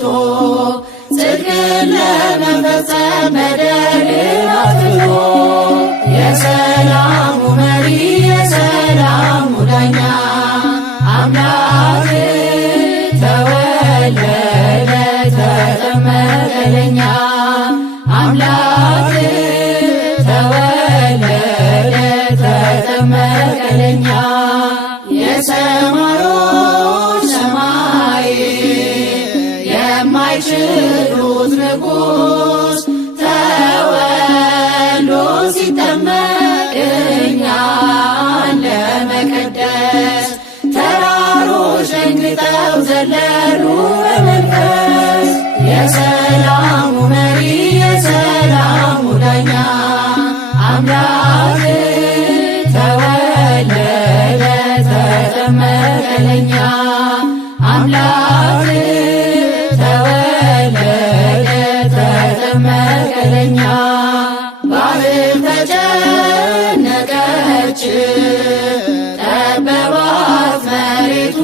አብርቶ ጽድቅን ለመፈጸም በደልን አጥፍቶ የሰላሙ መሪ የሰላሙ ዳኛ አምላክ ተወለደ ተጠመቀ ለኛ አምላክ ተወለደ ተጠመቀ ለኛ የሰማዮች ሰማይ የማይችሉት ንጉሥ ተወልዶ ሲጠመቅ እኛን ለመቀደስ ተራሮች ደንግጠው ዘለሉ በመንፈስ የሰላሙ መሪ የሰላሙ ዳኛ አምላክ ተወለደ ተጠመቀ ለኛ አምላክ ተወለደ ተጠመቀ ለኛ ባህር ተጨነቀች ጠበባት መሬቱ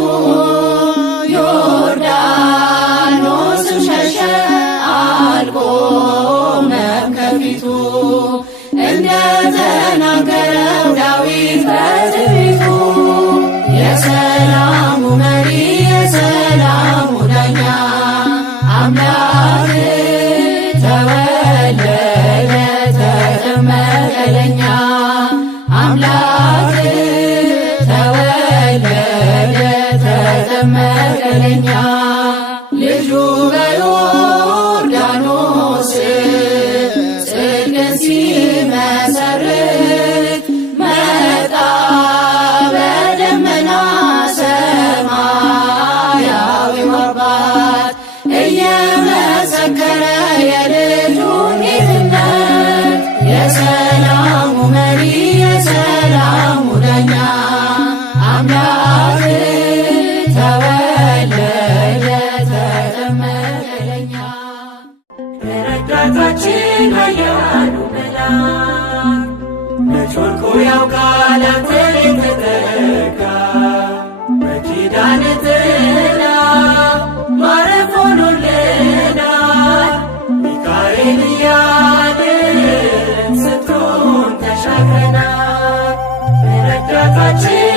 ዮርዳኖስም ሸሸ አልቆመም ከፊቱ እንደተናገረው ዳዊት በትንቢቱ የሰላሙ መሪ የሰላሙ ዳኛ አምላክ ተወለደ ተጠመቀ ለኛ አምላክ ተወለደ ተጠመቀ ለኛ ልጁ በዮርዳኖስ ጽድቅን ሲመሰርት መጣ በደመና ሰማያዊው አባት እየመሰከረ የልጁን ጌትነት የሰላሙ መሪ የሰላሙ ዳኛ አምላክ ተወለደ ተጠመቀ ለኛ ረዳታችን ኃያሉ መልአክ መች ወድቆ ያውቃል አንተን የተጠጋ በኪዳን ጥላ ማረፍ ሆኖልናል ሚካኤል እያልን ስንቱን ተሻግረናል ረዳታችን